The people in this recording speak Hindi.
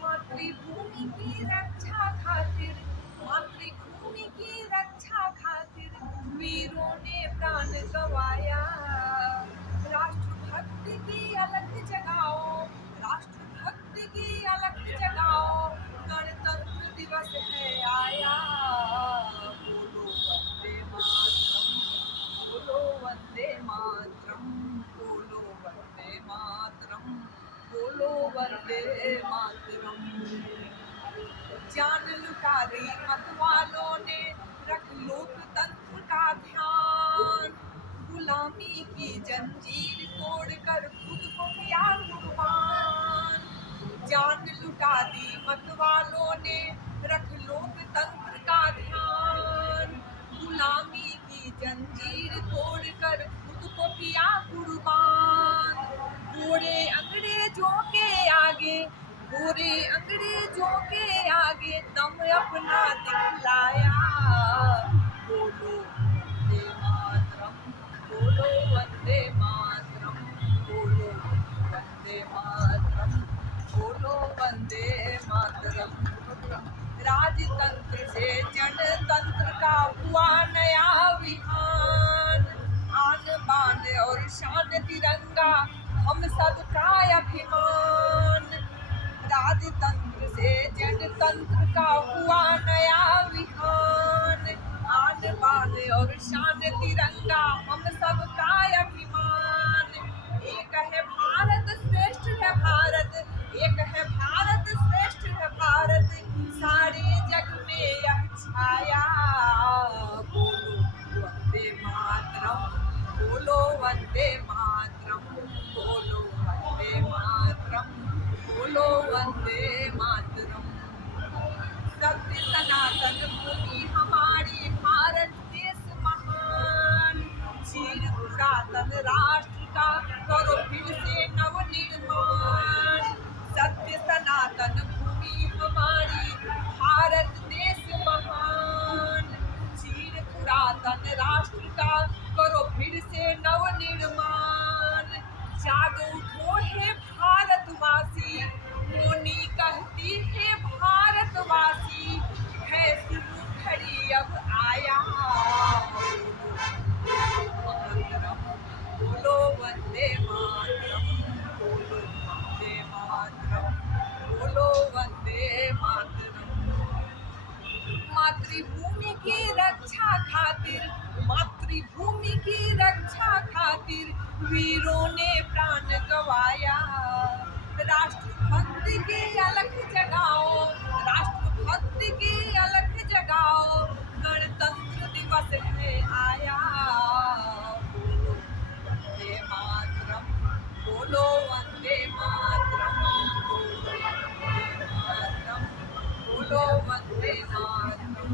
मातृभूमि की रक्षा खातिर, मातृभूमि की रक्षा खातिर वीरों ने प्राण गंवाया। राष्ट्रभक्ति की अलख जगाओ, राष्ट्रभक्ति की अलख जगाओ, गणतंत्र दिवस है आया। बोलो वंदे मातरम, बोलो वंदे मातरम, बोलो वंदे मातरम। जान लुटा दी मतवालों ने, रख लोकतंत्र का ध्यान। गुलामी की जंजीर तोड़कर खुद को किया कुर्बान। जान लुटा दी मतवालों ने, रख लोकतंत्र का ध्यान। गुलामी की जंजीर तोड़कर खुद को किया कुर्बान। गोरे अंग्रेजों के आगे, गोरे अंग्रेजों के आगे दम अपना दिखलाया। बोलो वंदे मातरम, बोलो वंदे मातरम, बोलो वंदे मातरम, बोलो वंदे मातरम। राजतंत्र से जनतंत्र का हुआ नया विहान। आन बान और शान तिरंगा हम सबका अभिमान। राजतंत्र से जनतंत्र का हुआ नया विहान। आन बान और शान तिरंगा हम सबका अभिमान। एक है भारत श्रेष्ठ है भारत, एक है भारत श्रेष्ठ है भारत, सारे जग में यह छाया। बोलो वंदे मातरम, बोलो वंदे मातरम, बोलो वंदे मातरम, बोलो वंदे मातरम। सत्य सनातन भूमि हमारी भारत देश महान। चीर पुरातन राष्ट्र का करो फिर से नवनिर्माण। सत्य सनातन भूमि हमारी भारत देश महान। चीर पुरातन राष्ट्र का करो फिर से नवनिर्माण। जाग उठो हे भारतवासी, मोनी कहती है भारतवासी, है शुरू घड़ी अब आया। बोलो वंदे मातरम, बोलो वंदे मातरम, बोलो वंदे मातरम। मातृभूमि की रक्षा खातिर, मातृभूमि की रक्षा खातिर वीरों ने प्राण गंवाया। राष्ट्रभक्ति की अलख जगाओ, राष्ट्रभक्ति की अलख जगाओ, गणतंत्र दिवस है आया। बोलो वंदे मातरम, बोलो वंदे मातरम, बोलो वंदे मातरम, बोलो वंदे मातरम।